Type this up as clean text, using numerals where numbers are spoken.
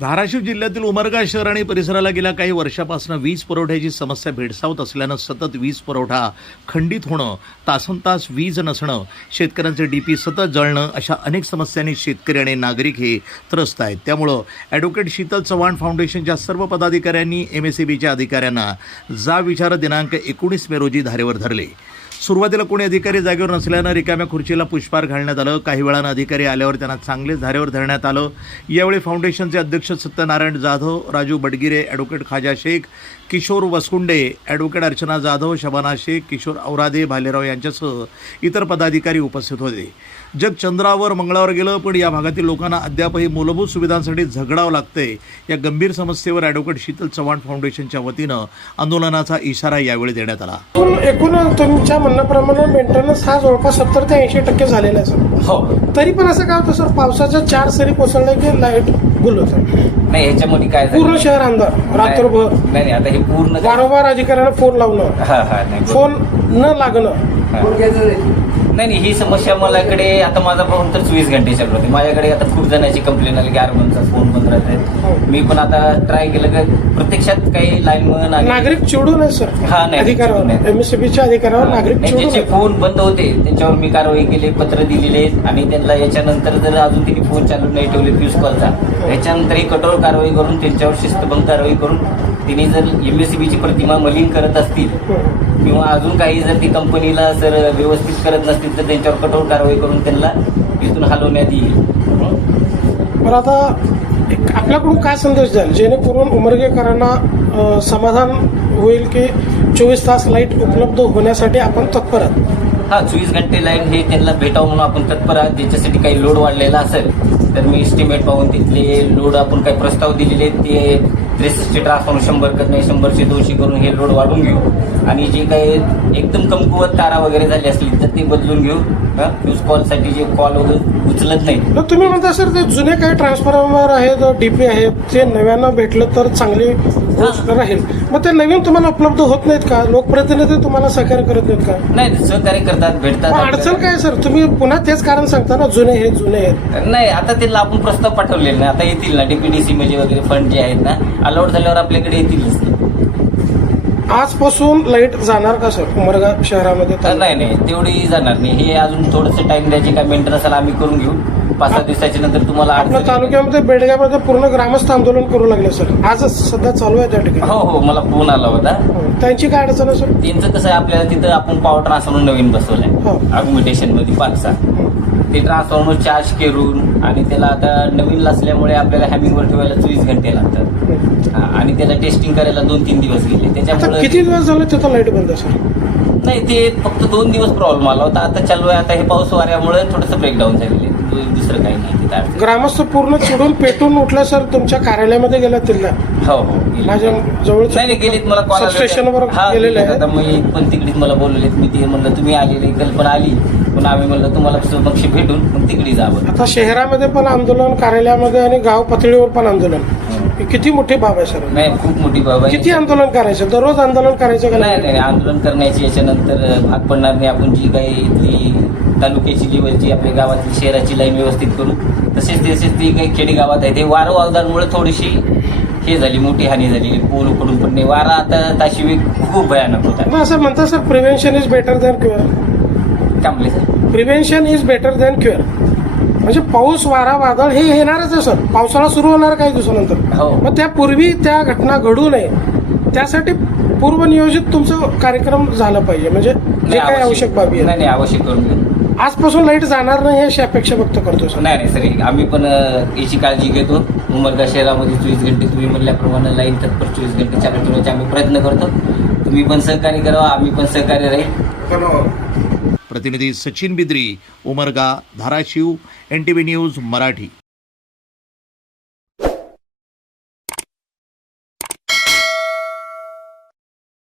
धाराशिव जिल्ह्यातील उमरगा शहर आणि परिसराला गेल्या काही वर्षापासून वीज पुरवठ्याची समस्या भेडसावत असल्यानं सतत वीज पुरवठा खंडित होणं, तासनतास वीज नसणं, शेतकऱ्यांचे डीपी सतत जळणं अशा अनेक समस्यांनी शेतकरी आणि नागरिक हे त्रस्त आहेत. त्यामुळं ॲडव्होकेट शीतल चव्हाण फाउंडेशनच्या सर्व पदाधिकाऱ्यांनी MSEBच्या अधिकाऱ्यांना जाब विचार दिनांक 19 मे रोजी धारेवर धरले. सुरुवातीला कोणी अधिकारी जागेवर नसल्यानं रिकाम्या खुर्चीला पुष्पहार घालण्यात आलं. काही वेळानं अधिकारी आल्यावर त्यांना चांगलेच धारेवर धरण्यात आलं. यावेळी फाउंडेशनचे अध्यक्ष सत्यनारायण जाधव, राजू बडगिरे, ॲडव्होकेट खाजा शेख, किशोर वसकुंडे, ॲडव्होकेट अर्चना जाधव, शबाना शेख, किशोर औरादे, भालेराव यांच्यासह इतर पदाधिकारी उपस्थित होते. जग चंद्रावर मंगळावर गेलं, पण या भागातील लोकांना अद्यापही मूलभूत सुविधांसाठी झगडावं लागतंय. या गंभीर समस्येवर ॲडव्होकेट शीतल चव्हाण फाउंडेशनच्या वतीनं आंदोलनाचा इशारा यावेळी देण्यात आला. एकूण तुमच्या म्हणण्याप्रमाणे मेंटेनन्स हा जवळपास 70 ते 80% झालेला आहे सर. हो, तरी पण असं काय होतं सर, पावसाच्या 4 सरी कोसळल्या की लाईट गुल होतं. नाही ह्याच्यामध्ये काय झालं? पूर्ण शहर अंधार रात्रभर. नाही आता हे पूर्ण वारंवार अधिकाऱ्यांना फोन लावणं, नाही फोन न लागणं. नाही ही समस्या मलाकडे आता माझा फोन तर 24 घंटे चालू होते. माझ्याकडे आता खूप जणांची कंप्लेंट आली की आरबनचा फोन बंद राहत आहे. मी पण आता ट्राय केलं की प्रत्यक्षात काही लाईनमन नागरिक चिडू नये सर. नाही, अधिकाऱ्यावर, MSEBच्या अधिकाऱ्यावर नागरिक चिडू ज्याचे नये. फोन बंद होते त्यांच्यावर मी कारवाई केली, पत्र दिलेले आणि त्यांना याच्यानंतर जर अजून त्यांनी फोन चालू नाही ठेवले फ्यूज कॉलचा, याच्यानंतरही कठोर कारवाई करून त्यांच्यावर शिस्तभंग कारवाई करून तिने जर MSEBची प्रतिमा मलिन करत असतील किंवा अजून काही जर ती कंपनीला सर व्यवस्थित करत नसतील तर त्यांच्यावर कठोर कारवाई करून त्यांना इथून हलवण्यात येईल. पण आता आपल्याकडून काय संदेश द्याल जेणेकरून उमरगेकरांना समाधान होईल की 24 तास लाईट उपलब्ध होण्यासाठी आपण तत्पर आहात? 24 घंटे लाईन हे त्यांना भेटावं म्हणून आपण तत्पर आहात. ज्याच्यासाठी काही लोड वाढलेला असेल तर मी एस्टिमेट पाहून तिथले लोड आपण काही प्रस्ताव दिलेले ते 63 ट्रान्सफॉर्मर 100 करत नाही 100 200 करून हे लोड वाढून घेऊ आणि जे काही एकदम कमकुवत तारा वगैरे झाली असली तर ते बदलून घेऊ. फ्यूज कॉलसाठी जे कॉल वगैरे उचलत नाही. तुम्ही म्हणता सर ते जुने काही ट्रान्सफॉर्मर आहेत, DP आहेत, ते नव्यानं भेटलं तर चांगली गोष्ट राहील. मग ते नवीन तुम्हाला उपलब्ध होत नाहीत का? लोकप्रतिनिधी तुम्हाला सहकार्य करत नाहीत का? नाही, सहकार्य करतात, भेटतात. अडचण काय सर? तुम्ही पुन्हा तेच कारण सांगता ना, जुने आहेत. नाही आता त्यांना आपण प्रस्ताव पाठवलेले ना, आता येतील ना DPDC म्हणजे वगैरे फंड जे आहेत ना अलॉट झाल्यावर आपल्याकडे येतीलच. आजपासून लाईट जाणार का सर उमरगा शहरामध्ये? नाही तेवढी जाणार नाही. हे अजून थोडंसं टाइम द्यायचे काय मेंटेनन्स आम्ही करून घेऊ. 5-6 दिवसाच्या नंतर तुम्हाला आपल्या तालुक्यामध्ये बेडग्यामध्ये पूर्ण ग्रामस्थ आंदोलन करू लागले सर. आज सध्या चालू आहे त्या ठिकाणी. हो मला फोन आला होता. त्यांची काय अडचण आहे सर? त्यांचं कसं आहे, आपल्याला तिथं आपण पॉवर ट्रान्सफॉर्मर नवीन बसवलंय अग्युमिटेशन मध्ये 5-6. ते ट्रान्सफॉर्मर चार्ज करून आणि त्याला आता नवीन असल्यामुळे आपल्याला हॅमिंगवर ठेवायला 24 घंटे लागतात आणि त्याला टेस्टिंग करायला 2-3 दिवस गेले. त्याच्यामुळे किती दिवस झाले तिथं लाईट बंद आहे सर? नाही ते फक्त 2 दिवस प्रॉब्लेम आला होता. आता चालू आहे. आता हे पाऊस वाऱ्यामुळे थोडंसं ब्रेकडाऊन झालेलं आहे. दुसरं काही नाही तिथं. ग्रामस्थ पूर्ण चिडून पेटून उठला सर. तुमच्या कार्यालयामध्ये गेला तिथला? हो माझ्या जवळ नाही गेलीत. मला कॉल स्टेशनवर गेलेले आहे. आता मी पण तिकडेच मला बोलवले. मी ते म्हणलं तुम्ही आलेले कल्पना आली पण आम्ही म्हणलं तुम्हाला समक्ष भेटून मग तिकडे जावं. आता शहरामध्ये पण आंदोलन, कार्यालयामध्ये आणि गाव पातळीवर पण आंदोलन. किती मोठी बाब आहे सर? नाही खूप मोठी बाब आहे. किती आंदोलन करायचं? दररोज आंदोलन करायचं का? नाही आंदोलन करण्याची याच्यानंतर भाग पडणार नाही. आपण जी काही इथली तालुक्याची लेवलची आपल्या गावातली शहराची लाईन व्यवस्थित करू. तसेच ती काही खेडेगावात आहे ते वारं वावदांमुळे थोडीशी हे झाली, मोठी हानी झाली. पूल उकडून पडणे, वारा आता ताशी खूप भयानक होता. असं म्हणतात sir, prevention is better than cure. थांबले sir. Prevention is better than cure म्हणजे पाऊस, वारा, वादळ हे येणारच आहे सर. पावसाळा सुरू होणार काही दिवसानंतर. हो. मग त्यापूर्वी त्या घटना घडू नये त्यासाठी पूर्वनियोजित तुमचं कार्यक्रम झाला पाहिजे. म्हणजे जे काही आवश्यक बाबी आहे. नाही आवश्यक करून घेऊ. आजपासून लाईट जाणार नाही अशी अपेक्षा व्यक्त करतो सर. नाही सर, आम्ही पण याची काळजी घेतो. उमरगा शहरामध्ये 24 घंटे तुम्ही म्हणल्याप्रमाणे लाईन तत्पर 24 घंटे चालू ठेवण्याचे आम्ही प्रयत्न करतो. तुम्ही पण सहकार्य करावं, आम्ही पण सहकार्य राहील. प्रतिनिधी सचिन बिद्री, उमरगा, धाराशिव, NTV न्यूज मराठी.